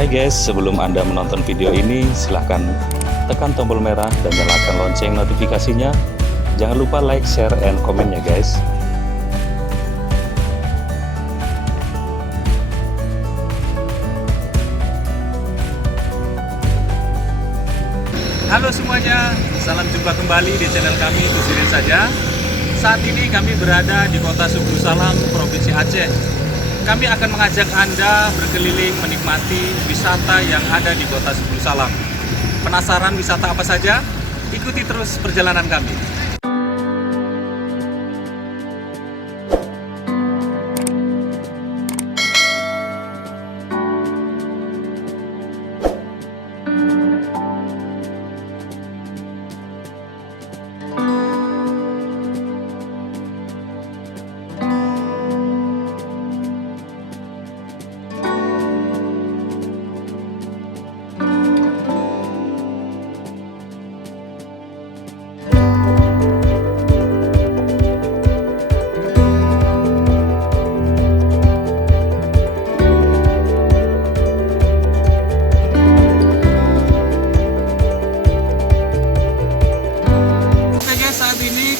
Hai guys, sebelum Anda menonton video ini, silahkan tekan tombol merah dan nyalakan lonceng notifikasinya. Jangan lupa like, share, and komen ya guys. Halo semuanya, salam jumpa kembali di channel kami Tusirin Saja. Saat ini kami berada di kota Sublu Salam, Provinsi Aceh. Kami akan mengajak Anda berkeliling menikmati wisata yang ada di kota Sublu Salam. Penasaran wisata apa saja? Ikuti terus perjalanan kami.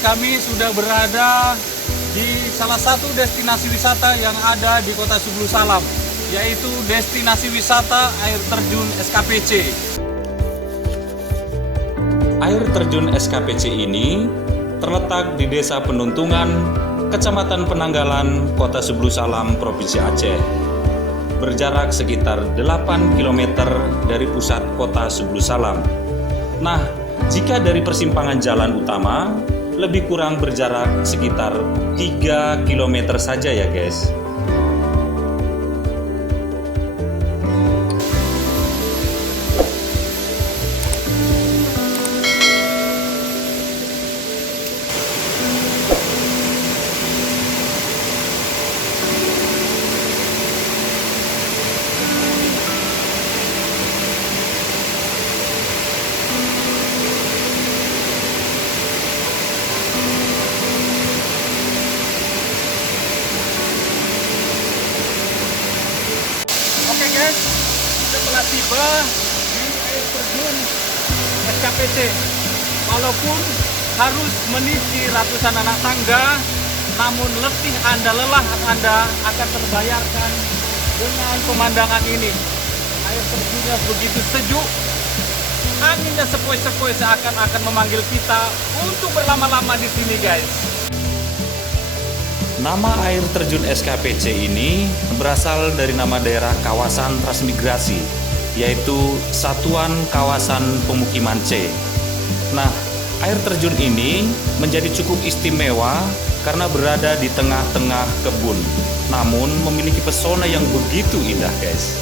Kami sudah berada di salah satu destinasi wisata yang ada di kota Sublu Salam, yaitu destinasi wisata air terjun SKPC. Air terjun SKPC ini terletak di Desa Penuntungan, Kecamatan Penanggalan, Kota Sublu Salam, Provinsi Aceh. Berjarak sekitar 8 km dari pusat kota Sublu Salam. Nah, jika dari persimpangan jalan utama, lebih kurang berjarak sekitar 3 km saja ya guys. Setelah tiba di air terjun SKPC, walaupun harus meniti ratusan anak tangga, namun letih Anda, lelah Anda akan terbayarkan dengan pemandangan ini. Air terjunnya begitu sejuk, anginnya sepoi-sepoi seakan-akan memanggil kita untuk berlama-lama di sini guys. Nama air terjun SKPC ini berasal dari nama daerah kawasan transmigrasi, yaitu Satuan Kawasan Pemukiman C. Nah, air terjun ini menjadi cukup istimewa karena berada di tengah-tengah kebun, namun memiliki pesona yang begitu indah guys.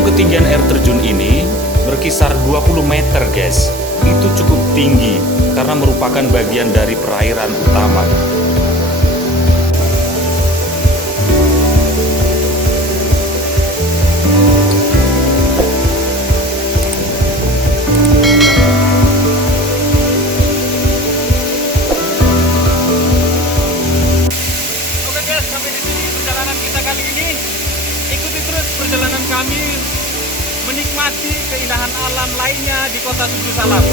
Ketinggian air terjun ini berkisar 20 meter guys. Itu cukup tinggi karena merupakan bagian dari perairan utama. Oke guys, sampai di sini perjalanan kita kali ini. Ikuti terus perjalanan kami menikmati keindahan alam lainnya di kota Sublu Salam.